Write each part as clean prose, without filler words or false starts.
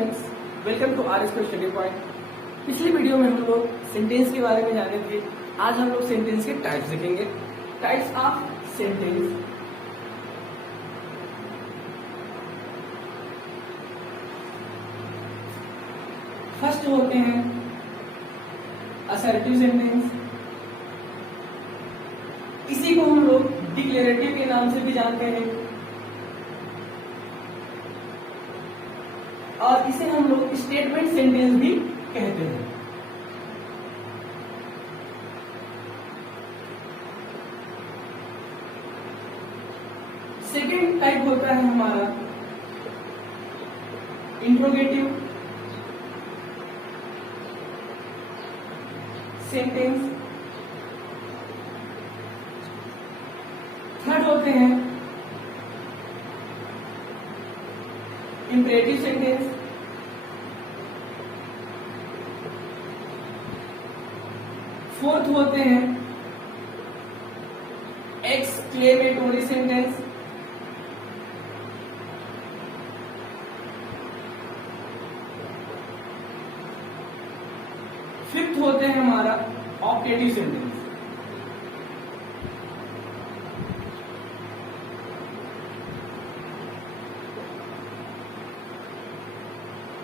Students, welcome to our school study point. पिछली video में हम लोग सेंटेंस के बारे में जाने थे। आज हम लोग सेंटेंस के टाइप्स देखेंगे। Types of sentence. फर्स्ट होते हैं असर्टिव सेंटेंस। इसी को हम लोग डिक्लेरेटिव के नाम से भी जानते हैं और इसे हम लोग स्टेटमेंट सेंटेंस भी कहते हैं। सेकेंड टाइप होता है हमारा इंट्रोगेटिव सेंटेंस। थर्ड होते हैं इंपरेटिव सेंटेंस। फोर्थ होते हैं एक्सक्लेमेटोरी सेंटेंस। फिफ्थ होते हैं हमारा ऑप्टेटिव सेंटेंस।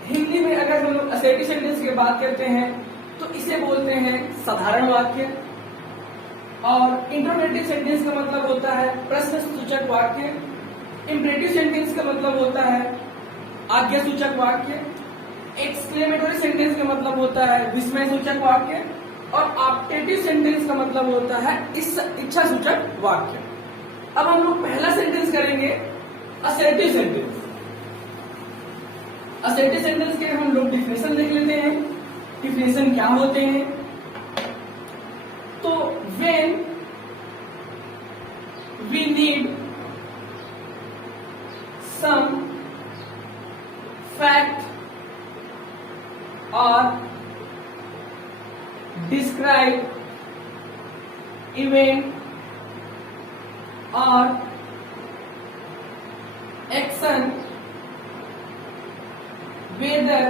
हिंदी में अगर हम लोग असर्टिव सेंटेंस की बात करते हैं तो इसे बोलते हैं साधारण वाक्य, और इंट्रोगेटिव सेंटेंस का मतलब होता है प्रश्नसूचक वाक्य। इंपरेटिव सेंटेंस का मतलब होता है आज्ञासूचक वाक्य। एक्सक्लेमेटोरी सेंटेंस का मतलब होता है विस्मय सूचक वाक्य, और ऑप्टेटिव सेंटेंस का मतलब होता है इच्छा सूचक वाक्य। अब हम लोग पहला सेंटेंस करेंगे असर्टिव सेंटेंस। असर्टिव सेंटेंस के हम लोग डिफिनेशन देख लेते हैं। डिफिनेशन क्या होते हैं? तो when we need some fact or describe event or action whether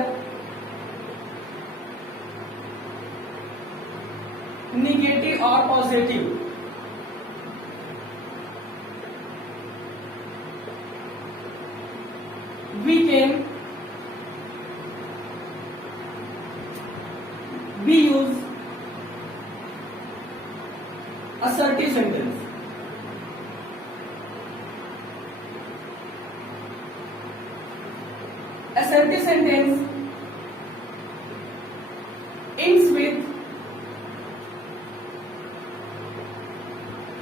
negative or positive, we can we use assertive sentence। Assertive sentence ends with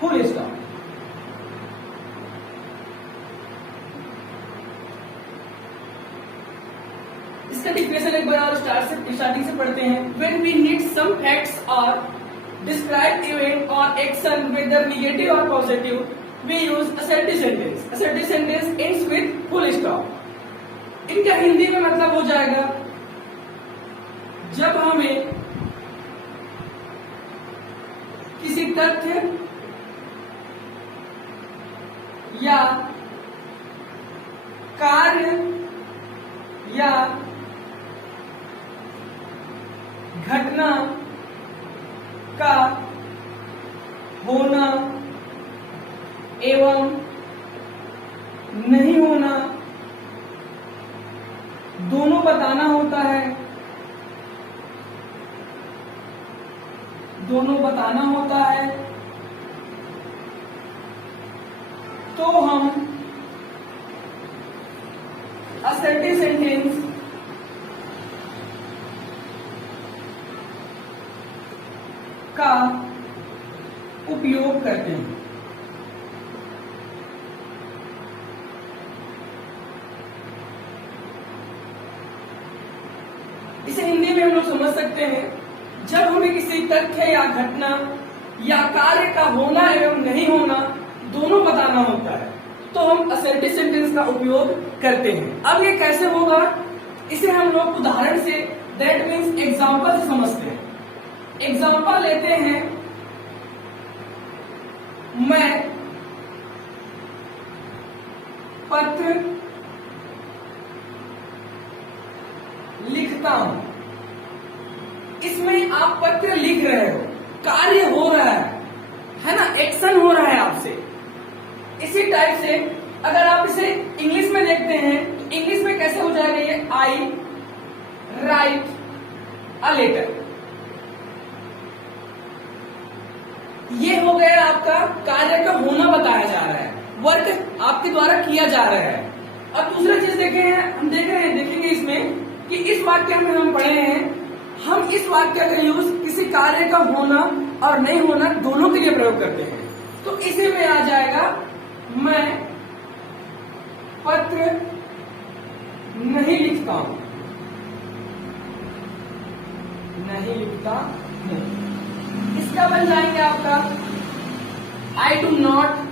full stop। इसका डिफिनेशन एक बार और स्टार्टिंग से पढ़ते हैं। When we need some facts or describe event or action whether negative or positive, we use assertive sentence। Assertive sentence ends with full stop। इनका हिंदी में मतलब हो जाएगा जब हमें किसी तथ्य या कार्य या घटना का होना एवं नहीं होना दोनों बताना होता है। दोनों बताना होता है तो हम असर्टिव सेंटेंस का उपयोग करते हैं। इसे हिंदी में हम लोग समझ सकते हैं जब हमें किसी तथ्य या घटना या कार्य का होना एवं नहीं होना दोनों बताना होता है तो हम असर्टिव सेंटेंस का उपयोग करते हैं। अब ये कैसे होगा, इसे हम लोग उदाहरण से, दैट मीन्स एग्जाम्पल से समझते हैं। एग्जाम्पल लेते हैं, मैं पत्र लिखता हूं। इसमें आप पत्र लिख रहे हो, कार्य हो रहा है ना, एक्शन हो रहा है आपसे। इसी टाइप से अगर आप इसे इंग्लिश में देखते हैं तो इंग्लिश में कैसे हो जाएगा ये, आई राइट अ लेटर। ये हो गया आपका कार्य का होना बताया जा रहा है, वर्क आपके द्वारा किया जा रहा है। अब दूसरा चीज देखेंगे इसमें कि इस वाक्य में हम पढ़े हैं, हम इस वाक्य का यूज किसी कार्य का होना और नहीं होना दोनों के लिए प्रयोग करते हैं। तो इसी में आ जाएगा, मैं पत्र नहीं लिखता हूं, नहीं लिखता हूं। इसका बन जाएंगे आपका, I do not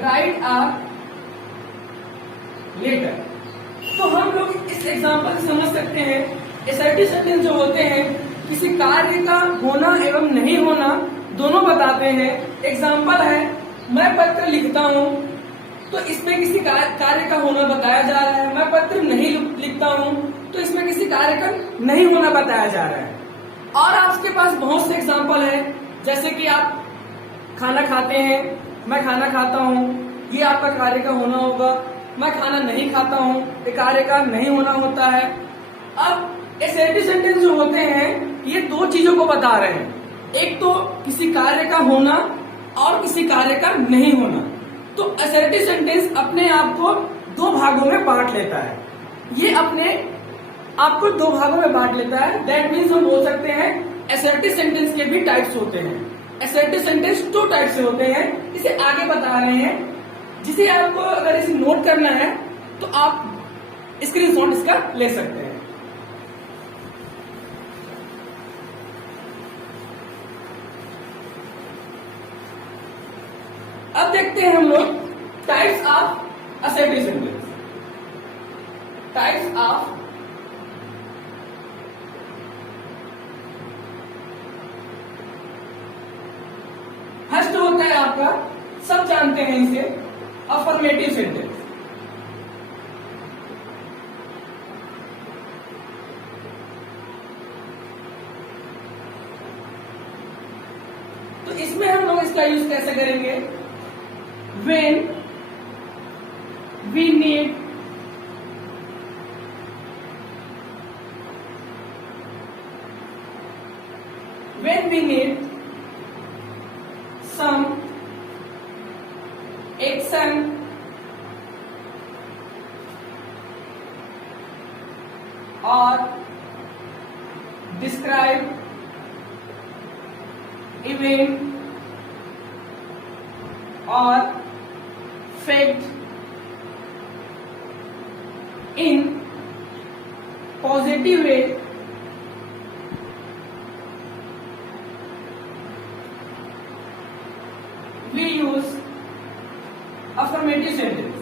write a letter. तो हम लोग इस एग्जाम्पल से समझ सकते हैं, असर्टिव सेंटेंस जो होते हैं किसी कार्य का होना एवं नहीं होना दोनों बताते हैं। एग्जाम्पल है, मैं पत्र लिखता हूं, तो इसमें किसी कार्य का होना बताया जा रहा है। मैं पत्र नहीं लिखता हूं, तो इसमें किसी कार्य का नहीं होना बताया जा रहा है। और आपके पास बहुत से एग्जाम्पल है, जैसे कि आप खाना खाते हैं, मैं खाना खाता हूं, ये आपका कार्य का होना होगा। मैं खाना नहीं खाता हूं, ये कार्य का नहीं होना होता है। अब असर्टिव सेंटेंस जो होते हैं ये दो चीजों को बता रहे हैं, एक तो किसी कार्य का होना और किसी कार्य का नहीं होना। तो असर्टिव सेंटेंस अपने आप को दो भागों में बांट लेता है, ये अपने आप को दो भागों में बांट लेता है। दैट मीन्स हम बोल सकते हैं असर्टिव सेंटेंस के भी टाइप्स होते हैं। असर्टिव सेंटेंस दो टाइप से होते हैं, इसे आगे बता रहे हैं, जिसे आपको अगर इसे नोट करना है तो आप स्क्रीनशॉट इसका ले सकते हैं। अब देखते हैं हम लोग types of assertive sentence. Types of first होता है आपका, सब जानते हैं इसे, अफर्मेटिव सेंटेंस। तो इसमें हम लोग इसका यूज कैसे करेंगे, when we need some action or describe event or fact in positive way, we use affirmative sentence.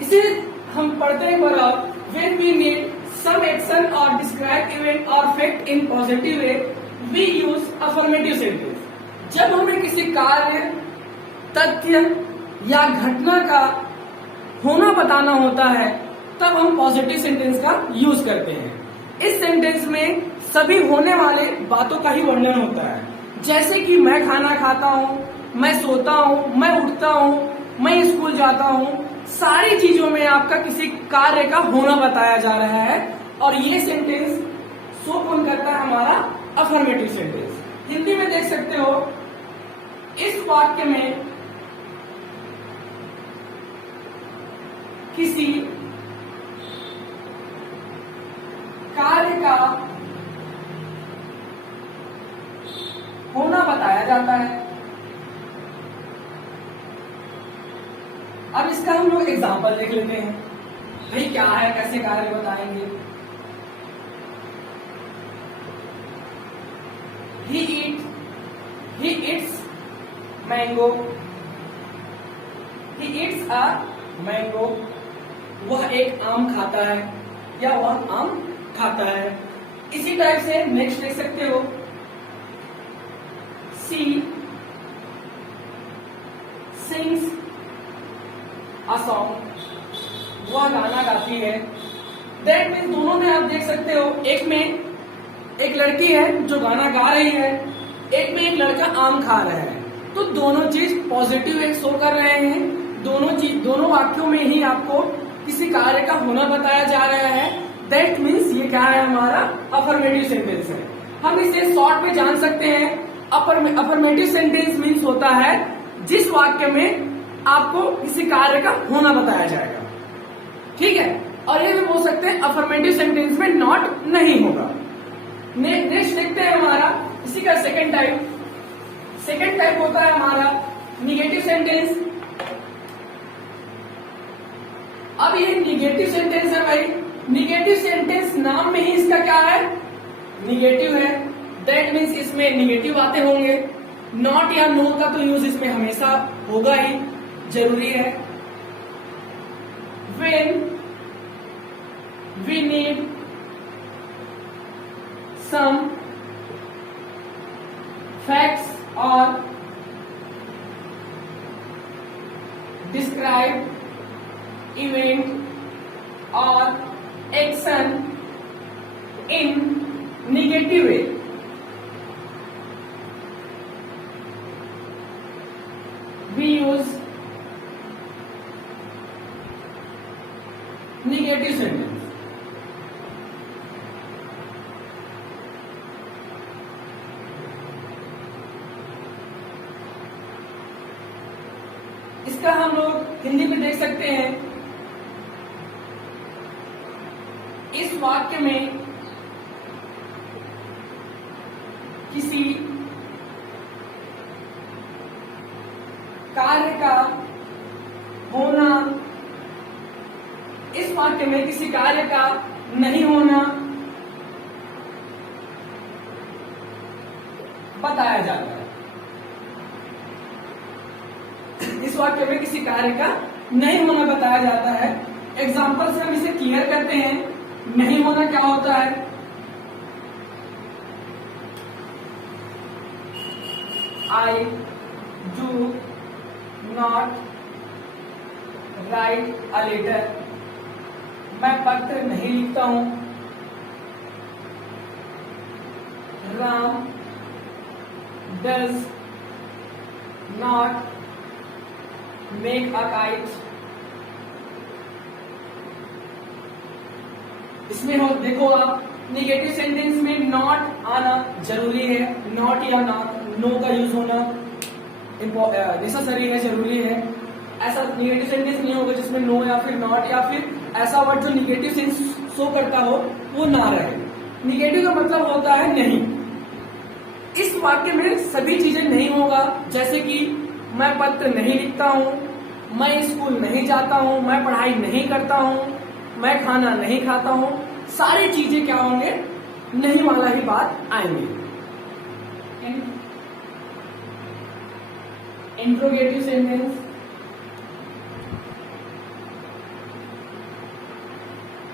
इसे हम पढ़ते हैं बराबर, when we need some action or describe event or fact in positive way, we use affirmative sentence. जब हमें किसी कार्य, तथ्य या घटना का होना बताना होता है तब हम पॉजिटिव सेंटेंस का यूज करते हैं। इस सेंटेंस में सभी होने वाले बातों का ही वर्णन होता है, जैसे कि मैं खाना खाता हूँ, मैं सोता हूँ, मैं उठता हूँ, मैं स्कूल जाता हूँ। सारी चीजों में आपका किसी कार्य का होना बताया जा रहा है, और ये सेंटेंस शो कौन करता है, हमारा अफर्मेटिव सेंटेंस। हिंदी में देख सकते हो, इस वाक्य में किसी कार्य का होना बताया जाता है। अब इसका हम लोग एग्जाम्पल देख लेते हैं, भाई क्या है, कैसे कार्य बताएंगे। he eats mango, he eats a mango। वह एक आम खाता है या वह आम खाता है। इसी टाइप से नेक्स्ट देख सकते हो, सी सिंग्स अ सॉन्ग, वह गाना गाती है। दैट मीन्स दोनों में आप देख सकते हो, एक में एक लड़की है जो गाना गा रही है, एक में एक लड़का आम खा रहा है। तो दोनों चीज पॉजिटिव एक शो कर रहे हैं। दोनों वाक्यों में ही आपको किसी कार्य का होना बताया जा रहा है। दैट मीन्स ये क्या है, हमारा अफर्मेटिव सेंटेंस है। हम इसे शॉर्ट में जान सकते हैं, अफर्मेटिव सेंटेंस मीन्स होता है जिस वाक्य में आपको किसी कार्य का होना बताया जाएगा, ठीक है। और ये भी बोल सकते हैं अफर्मेटिव सेंटेंस में नॉट नहीं होगा। नेक्स्ट देखते हैं हमारा इसी का सेकंड टाइप होता है हमारा निगेटिव सेंटेंस। अब ये निगेटिव सेंटेंस है भाई, निगेटिव सेंटेंस नाम में ही इसका क्या है, निगेटिव है। दैट मीन्स इसमें निगेटिव बातें होंगे। नॉट या नो का तो यूज इसमें हमेशा होगा ही, जरूरी है। When we need some facts or describe event or action in negative way, we use negative sentence। इसका हम लोग हिंदी में देख सकते हैं, इस वाक्य में किसी कार्य का होना, इस वाक्य में किसी कार्य का नहीं होना बताया जाता है। इस वाक्य में किसी कार्य का नहीं होना बताया जाता है। एग्जाम्पल से हम इसे क्लियर करते हैं। नहीं होना क्या होता है, I do not write a letter, मैं पत्र नहीं लिखता हूं। Ram does not make a kite. इसमें हो देखो आप, निगेटिव सेंटेंस में नॉट आना जरूरी है। नॉट या नॉट, नो का यूज होना नेसेसरी है, जरूरी है। ऐसा निगेटिव सेंटेंस नहीं होगा जिसमें नो या फिर नॉट या फिर ऐसा वर्ड जो निगेटिव सेंस शो करता हो वो ना रहे। निगेटिव का मतलब होता है नहीं। इस वाक्य में सभी चीजें नहीं होगा, जैसे कि मैं पत्र नहीं लिखता हूं, मैं स्कूल नहीं जाता हूं, मैं पढ़ाई नहीं करता हूं, मैं खाना नहीं खाता हूं। सारी चीजें क्या होंगे, नहीं वाला ही बात आएंगे। इंट्रोगेटिव सेंटेंस,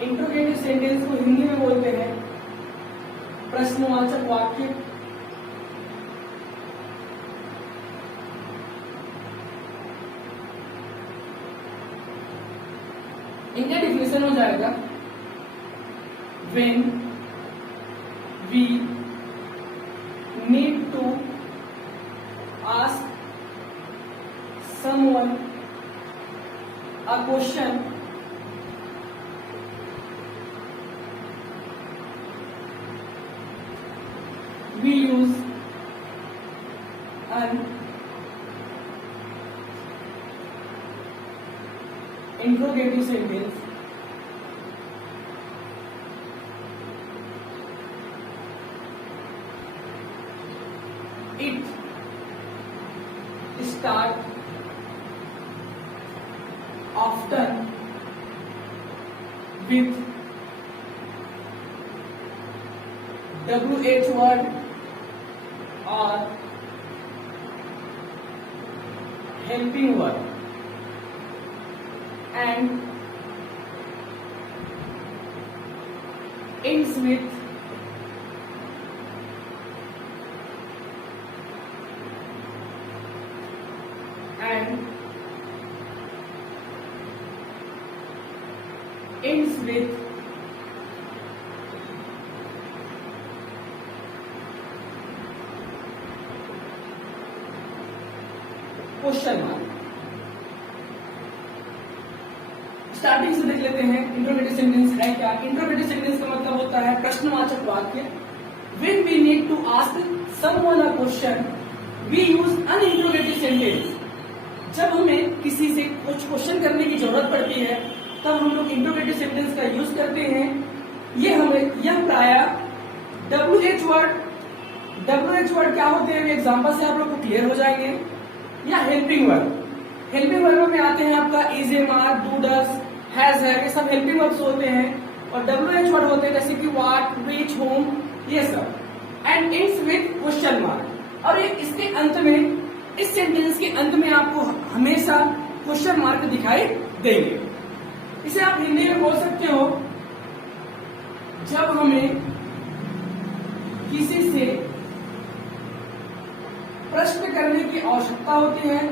इंट्रोगेटिव सेंटेंस को हिंदी में बोलते हैं प्रश्नवाचक वाक्य। इनका डिफिनेशन हो जाएगा, when we need to ask someone a question, we use an interrogative sentence। It start often with WH word or helping word and ends with ends with question mark. Starting से देख लेते हैं interrogative sentence है क्या। Interrogative sentence का मतलब होता है प्रश्नवाचक वाक्य। When we need to ask someone a question, we use an interrogative sentence. जब हमें किसी से कुछ क्वेश्चन करने की जरूरत पड़ती है तब हम लोग इंट्रोगेटिव सेंटेंस का यूज करते हैं। यह प्रायः WH वर्ड क्या होते हैं एग्जाम्पल से आप लोग को क्लियर हो जाएंगे। या हेल्पिंग वर्ब में आते हैं आपका is, am, are, do, does, has, है, ये सब हेल्पिंग वर्ब्स होते हैं। और WH वर्ड होते हैं जैसे कि व्हाट, व्हिच, होम, ये सब। And ends with question mark. और इसके अंत में, इस सेंटेंस के अंत में आपको हमेशा क्वेश्चन मार्क दिखाई देंगे। इसे आप हिंदी में बोल सकते हो, जब हमें किसी से प्रश्न करने की आवश्यकता होती है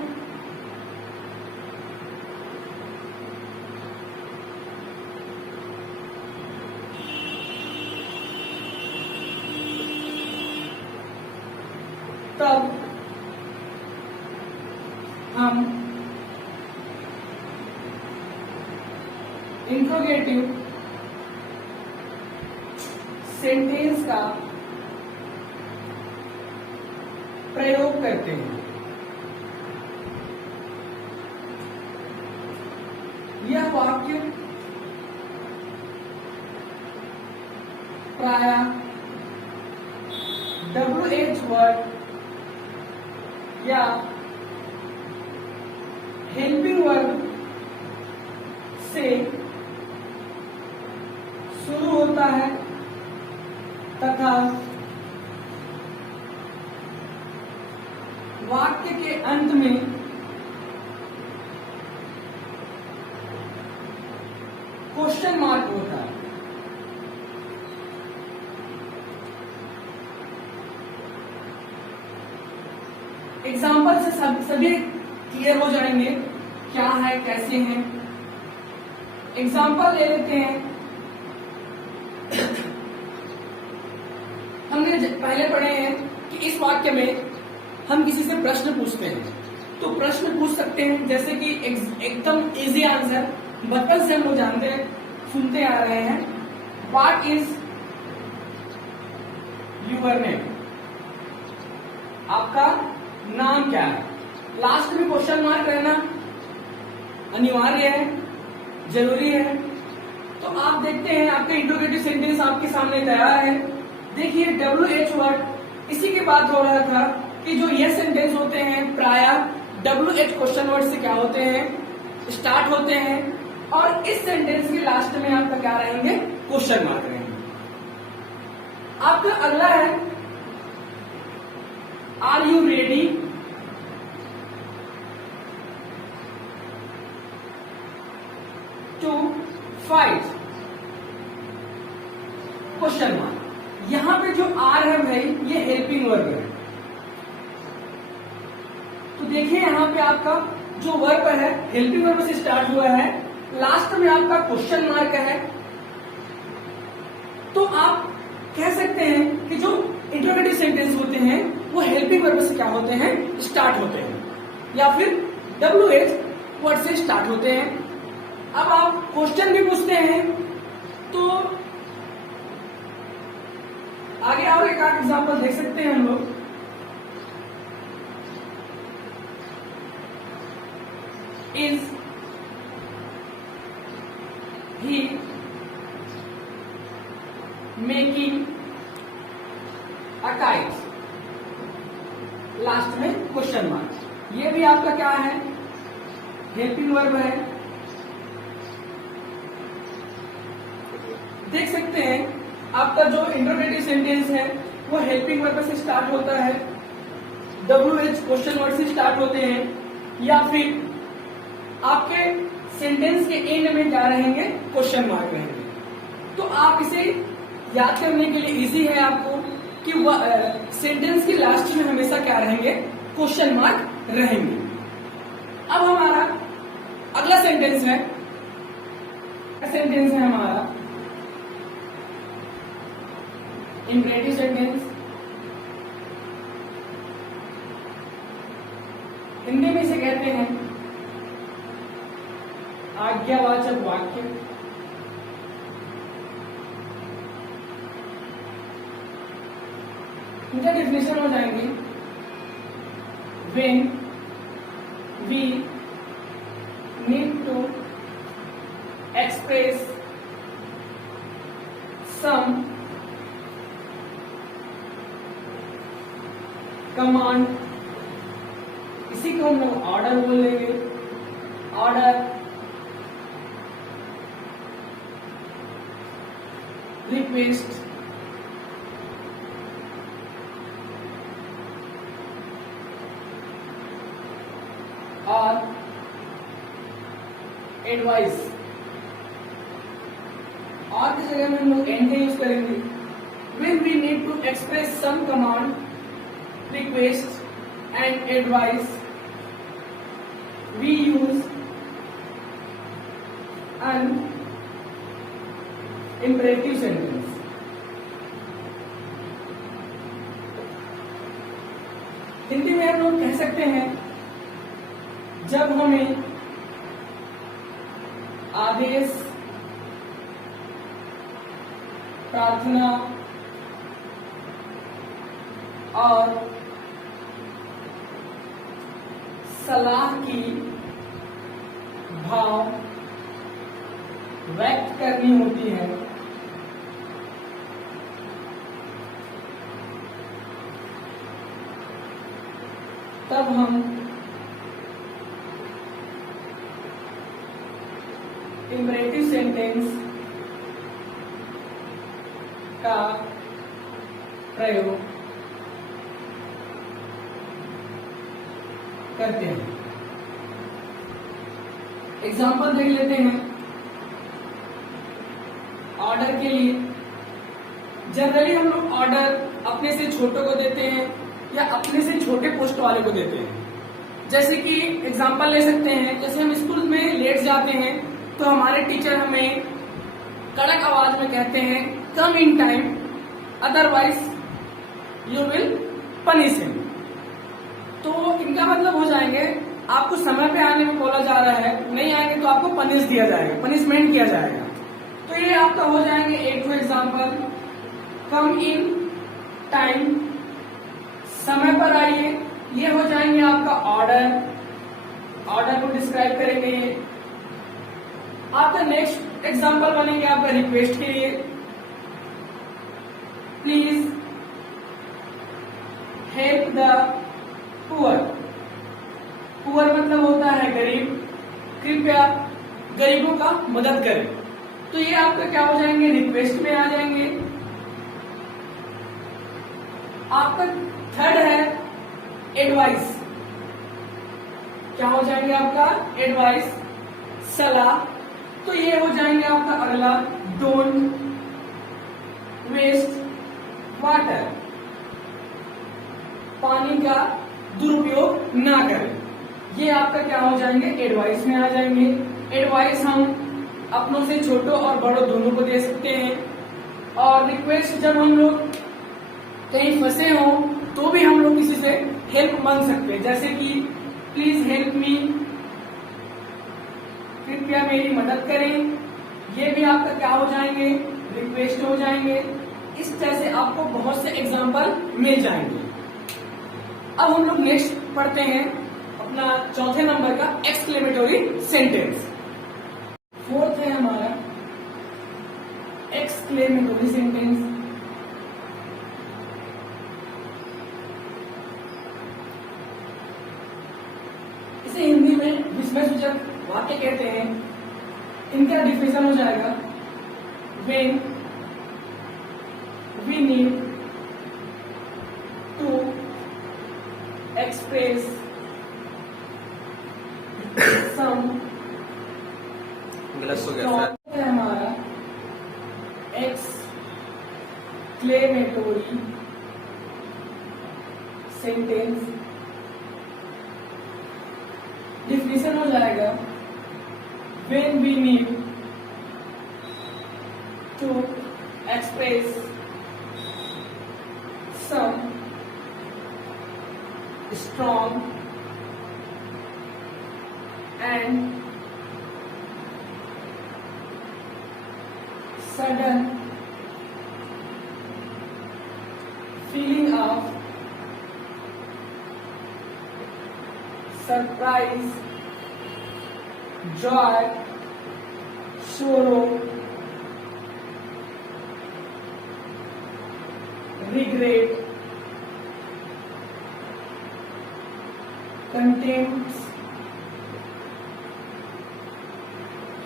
तब हम इंट्रोगेटिव सेंटेंस का प्रयोग करते हैं। यह वाक्य प्रायः WH वर्ड या हेल्पिंग वर्ब से शुरू होता है तथा वाक्य के अंत में क्वेश्चन मार्क होता है। एग्जाम्पल से सभी क्लियर हो जाएंगे क्या है, कैसे हैं। एग्जाम्पल ले लेते हैं। हमने पहले पढ़े हैं कि इस वाक्य में हम किसी से प्रश्न पूछते हैं तो प्रश्न पूछ सकते हैं जैसे कि एकदम इजी आंसर बचपन से हम लोग जानते सुनते आ रहे हैं, व्हाट इज यूर नेम, आपका नाम क्या है। लास्ट में क्वेश्चन मार्क रहना अनिवार्य है, जरूरी है। तो आप देखते हैं आपका इंट्रोगेटिव सेंटेंस आपके सामने तैयार है। देखिए WH वर्ड, इसी की बात हो रहा था कि जो ये सेंटेंस होते हैं प्रायः WH क्वेश्चन वर्ड से क्या होते हैं, स्टार्ट होते हैं। और इस सेंटेंस के लास्ट में आपका क्या रहेंगे, क्वेश्चन मार्क रहेंगे। आपका अगला है are you ready, to fight, question mark. यहां पे जो आर है भाई ये हेल्पिंग वर्ब है। तो देखिए यहां पे आपका जो वर्ब है हेल्पिंग वर्ब से स्टार्ट हुआ है, लास्ट में आपका क्वेश्चन मार्क है। तो आप कह सकते हैं कि जो इंट्रोगेटिव सेंटेंस होते हैं वो हेल्पिंग वर्ब से क्या होते हैं, स्टार्ट होते हैं, या फिर WH वर्ड से स्टार्ट होते हैं। अब आप क्वेश्चन भी पूछते हैं तो आगे और एक एग्जाम्पल देख सकते हैं हम लोग। Is he making a kite, last में क्वेश्चन मार्क। ये भी आपका क्या है, हेल्पिंग वर्ब है। देख सकते हैं आपका जो इंट्रोगेटिव सेंटेंस है वो हेल्पिंग वर्ब से स्टार्ट होता है, WH क्वेश्चन वर्ड से स्टार्ट होते हैं, या फिर आपके सेंटेंस के एंड में क्या रहेंगे, क्वेश्चन मार्क रहेंगे। तो आप इसे याद करने के लिए इजी है आपको कि सेंटेंस के लास्ट में हमेशा क्या रहेंगे, क्वेश्चन मार्क रहेंगे। अब हमारा अगला सेंटेंस है नेक्स्ट सेंटेंस है हमारा इंपरेटिव सेंटेंस। हिंदी में इसे कहते हैं आज्ञावाचक वाक्य। इनका डिफिनेशन हो जाएंगे when we need to express some command, इसी को हम लोग ऑर्डर बोल लेंगे। ऑर्डर, रिक्वेस्ट, और एडवाइस। और की जगह में हम लोग एंड का यूज करेंगे। when we need to express some command, request and advice, we use an imperative sentence। Hindi में हम लोग कह सकते हैं जब हमें आदेश, प्रार्थना और सलाह की भाव व्यक्त करनी होती है, तब हम इंपरेटिव सेंटेंस का प्रयोग करते हैं। एग्जाम्पल देख लेते हैं ऑर्डर के लिए। जनरली हम लोग ऑर्डर अपने से छोटों को देते हैं या अपने से छोटे पोस्ट वाले को देते हैं। जैसे कि एग्जाम्पल ले सकते हैं, जैसे हम स्कूल में लेट जाते हैं तो हमारे टीचर हमें कड़क आवाज में कहते हैं come in time, otherwise you will punish him. तो इनका मतलब हो जाएंगे आपको समय पे आने में बोला जा रहा है, नहीं आएंगे तो आपको पनिश दिया जाएगा, पनिशमेंट किया जाएगा। तो ये आपका हो जाएंगे एक दो एग्जाम्पल। कम इन टाइम, समय पर आइए, ये हो जाएंगे आपका ऑर्डर, ऑर्डर को डिस्क्राइब करेंगे। आपका नेक्स्ट एग्जाम्पल बनेंगे आपका रिक्वेस्ट के लिए, please help the poor. Poor मतलब होता है गरीब, कृपया गरीबों का मदद करें। तो ये आपका क्या हो जाएंगे, रिक्वेस्ट में आ जाएंगे। आपका थर्ड है एडवाइस, क्या हो जाएंगे आपका एडवाइस, सलाह। तो ये हो जाएंगे आपका अगला डोंट वेस्ट वाटर, पानी का दुरुपयोग ना करें। ये आपका क्या हो जाएंगे, एडवाइस में आ जाएंगे। एडवाइस हम अपनों से छोटों और बड़ों दोनों को दे सकते हैं। और रिक्वेस्ट जब हम लोग कहीं फंसे हो तो भी हम लोग किसी से हेल्प मांग सकते हैं, जैसे कि प्लीज हेल्प मी, कृपया मेरी मदद करें। ये भी आपका क्या हो जाएंगे, रिक्वेस्ट हो जाएंगे। इस तरह से आपको बहुत से एग्जाम्पल मिल जाएंगे। अब हम लोग नेक्स्ट पढ़ते हैं अपना चौथे नंबर का एक्सक्लेमेटरी सेंटेंस। फोर्थ है हमारा एक्सक्लेमेटरी सेंटेंस। इसे हिंदी में विस्मयसूचक वाक्य कहते हैं। इनका डिफिनेशन हो जाएगा when we need to express some है हमारा एक्सक्लेमेटरी सेंटेंस। डिफिनेशन हो जाएगा when we need strong and sudden feeling of surprise, joy, sorrow, regret, contempt,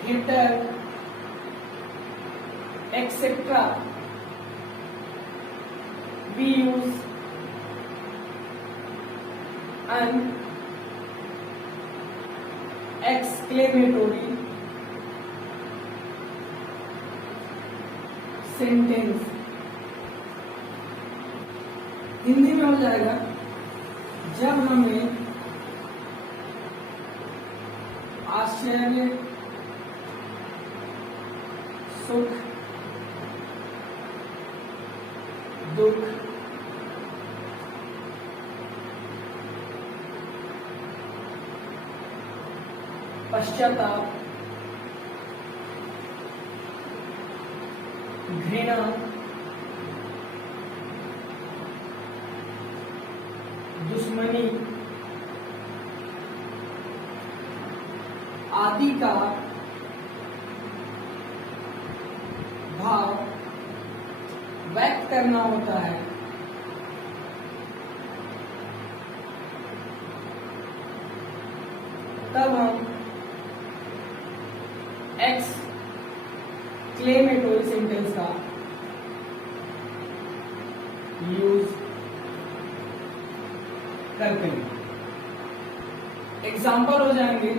hatred, etc. We use an exclamatory sentence. Hindi में हो जाएगा जब हमें आश्चर्य, सुख, दुख, पश्चाताप, घृणा, दुश्मनी आदि का भाव व्यक्त करना होता है, तब हम एक्सक्लेमेटरी सेंटेंस का यूज करते हैं। एग्जाम्पल हो जाएंगे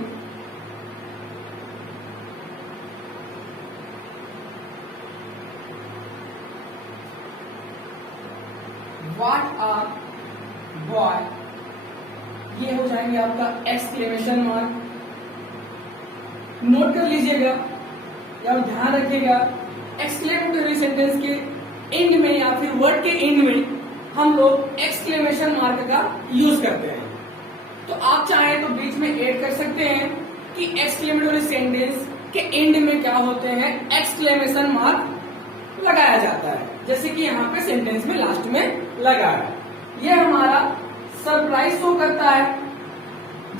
व्हाट आ बॉय, ये हो जाएंगे आपका एक्सक्लेमेशन मार्क। नोट कर लीजिएगा या ध्यान रखिएगा, एक्सक्लेमेटरी सेंटेंस के एंड में या फिर वर्ड के एंड में हम लोग एक्सक्लेमेशन मार्क का यूज करते हैं। तो आप चाहे तो बीच में ऐड कर सकते हैं कि एक्सक्लेमेटरी सेंटेंस के एंड में क्या होते हैं, एक्सक्लेमेशन मार्क लगाया जाता है, जैसे कि यहाँ पे सेंटेंस में लास्ट में लगा है। ये हमारा सरप्राइज शो करता है,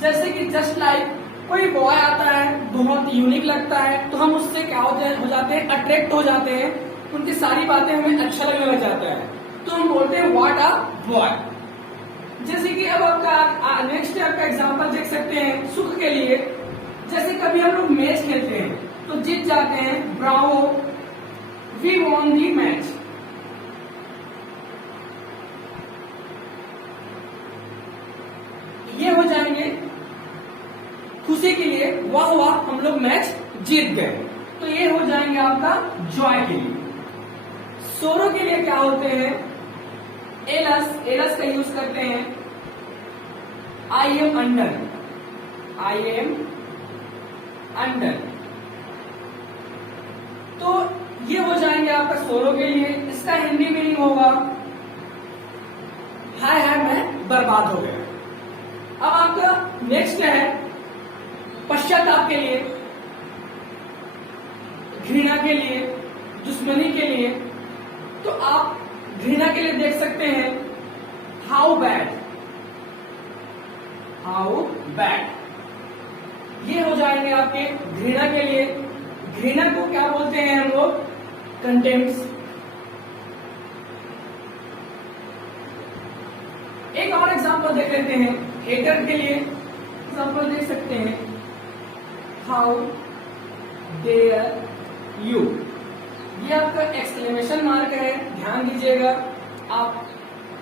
जैसे कि जस्ट लाइक कोई बॉय आता है, बहुत यूनिक लगता है, तो हम उससे क्या हो जाते हैं, अट्रैक्ट हो जाते हैं, उनकी सारी बातें हमें अच्छा लगने लग जाता है, तो हम बोलते हैं व्हाट आ बॉय। जैसे कि अब आपका नेक्स्ट आपका एग्जांपल देख सकते हैं सुख के लिए, जैसे कभी हम लोग मैच खेलते हैं तो जीत जाते हैं, bravo, we won the match. ये हो जाएंगे खुशी के लिए, वाह वाह हम लोग मैच जीत गए, तो ये हो जाएंगे आपका जॉय के लिए। सोरो के लिए क्या होते हैं, एलस का यूज करते हैं, आई एम अंडर, तो ये हो जाएंगे आपका सोरो के लिए। इसका हिंदी मीनिंग होगा हाय हाय मैं बर्बाद हो गया। अब आपका नेक्स्ट है पश्चाताप के लिए, घृणा के लिए, दुश्मनी के लिए, तो आप घृणा के लिए देख सकते हैं हाउ बैड, ये हो जाएंगे आपके घृणा के लिए। घृणा को क्या बोलते हैं हम लोग, कंटेम्प्ट। एक और एग्जांपल देख लेते हैं हेटर के लिए, एग्जांपल देख सकते हैं हाउ डेयर यू, ये आपका एक्सक्लेमेशन मार्क है, ध्यान दीजिएगा। आप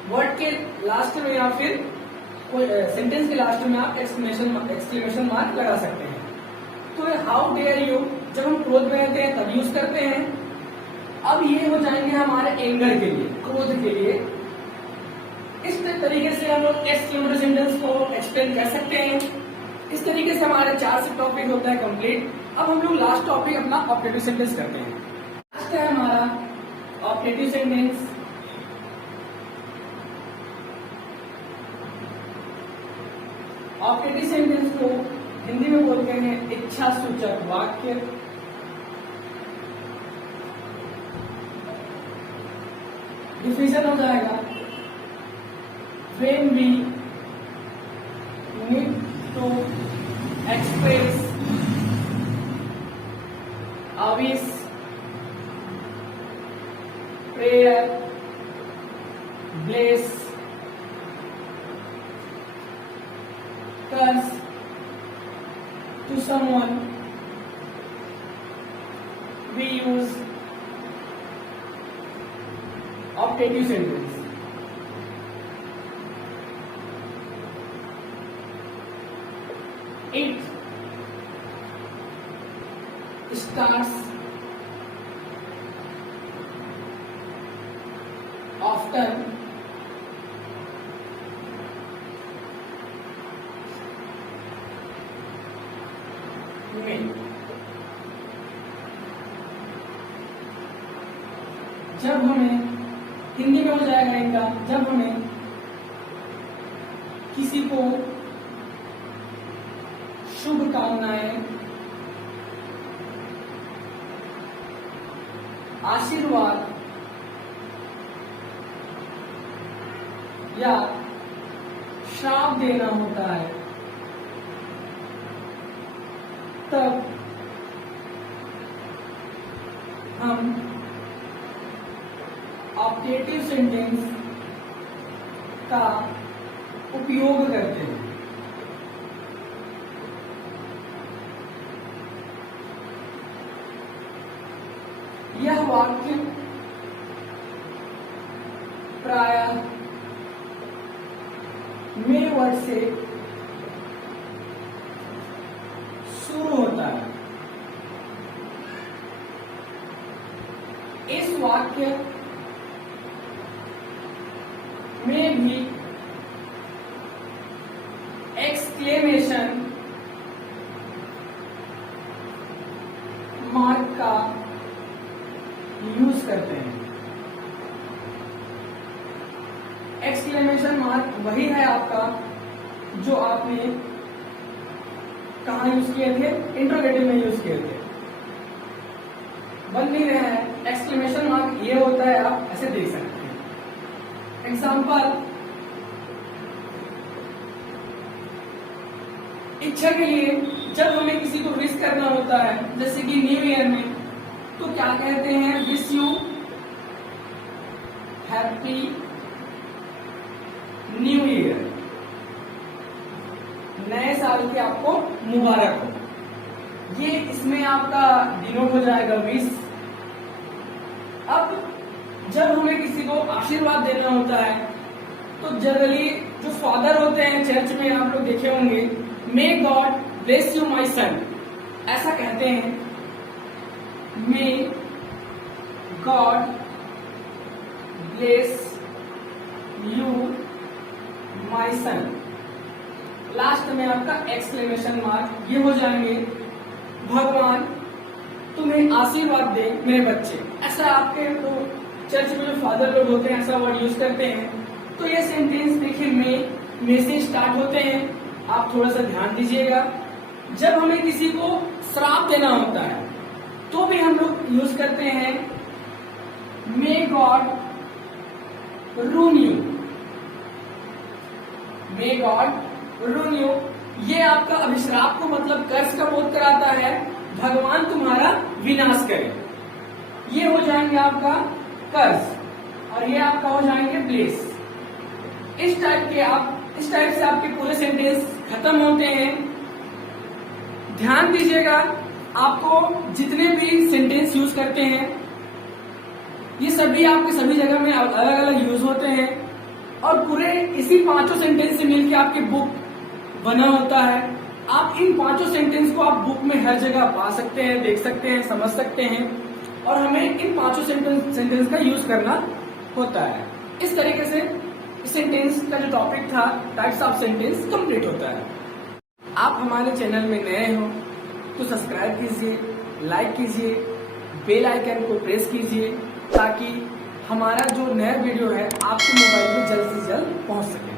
वर्ड के लास्ट में या फिर सेंटेंस के लास्ट में आप एक्सक्लेमेशन मार्क लगा सकते हैं। तो हाउ डेयर यू जब हम क्रोध में रहते हैं तब यूज करते हैं। अब ये हो जाएंगे हमारे एंगर के लिए, क्रोध के लिए। इस तरीके से हम लोग एक्सक्लेमेटरी सेंटेंस को एक्सप्लेन कर सकते हैं। इस तरीके से हमारे 4 से टॉपिक होता है कंप्लीट। अब हम लोग लास्ट टॉपिक अपना ऑब्जेक्टिव सेंटेंस करते हैं। लास्ट है हमारा ऑब्जेक्टिव सेंटेंस। ऑब्जेक्टिव सेंटेंस को हिंदी में बोलते हैं इच्छा सूचक वाक्य। डिफिनेशन हो जाएगा when we need to express a wish, prayer, bless, curse to someone, we use optative sentence. It starts often में। जब हमें हिंदी में हो जाएगा इनका, जब हमें किसी को शुभकामनाएं, आशीर्वाद या श्राप देना होता है, तब हम ऑब्जेक्टिव सेंटेंस का उपयोग करते हैं। यह वाक्य प्रायः मे वर्ड से शुरू होता है। इस वाक्य में भी एक्सक्लेमेशन मार्क का यूज करते हैं। एक्सक्लेमेशन मार्क वही है आपका जो आपने कहाँ यूज किए थे, इंटरोगेटिव में यूज किए थे। बन नहीं रहा है, एक्सक्लेमेशन मार्क ये होता है, आप ऐसे देख सकते हैं। एग्जाम्पल, इच्छा के लिए जब हमें किसी को विश करना होता है, जैसे कि न्यू ईयर में, तो क्या कहते हैं, wish you happy new year, नए साल की आपको मुबारक हो। ये इसमें आपका डिनोट हो जाएगा विश। अब जब हमें किसी को आशीर्वाद देना होता है तो जनरली जो फादर होते हैं चर्च में, आप लोग देखे होंगे, may God bless you my son, ऐसा कहते हैं। May God bless you my son, last में आपका एक्सक्लेमेशन मार्क ये हो जाएंगे, भगवान तुम्हें आशीर्वाद दे मेरे बच्चे। ऐसा आपके तो चर्च में जो फादर लोग होते हैं ऐसा वर्ड यूज करते हैं। तो ये सेंटेंस देखिए मे से स्टार्ट होते हैं, आप थोड़ा सा ध्यान दीजिएगा। जब हमें किसी को श्राप देना होता है तो भी हम लोग यूज करते हैं may God ruin you, may God ruin you. ये आपका अभिश्राप को मतलब कर्ज का बोध कराता है, भगवान तुम्हारा विनाश करे। ये हो जाएंगे आपका कर्ज और ये आपका हो जाएंगे ब्लेस। इस टाइप से आपके पूरे सेंटेंस खत्म होते हैं। ध्यान दीजिएगा, आपको जितने भी सेंटेंस यूज करते हैं ये सभी आपके सभी जगह में अलग अलग यूज होते हैं और पूरे इसी पांचों सेंटेंस से मिलकर आपकी बुक बना होता है। आप इन पांचों सेंटेंस को आप बुक में हर जगह पा सकते हैं, देख सकते हैं, समझ सकते हैं और हमें इन पांचों सेंटेंस का यूज करना होता है। इस तरीके से सेंटेंस का जो टॉपिक था टाइप्स ऑफ सेंटेंस कंप्लीट होता है। आप हमारे चैनल में नए हो तो सब्सक्राइब कीजिए, लाइक कीजिए, बेल आइकन को प्रेस कीजिए ताकि हमारा जो नया वीडियो है आपके मोबाइल में जल्द से जल्द पहुंच सके।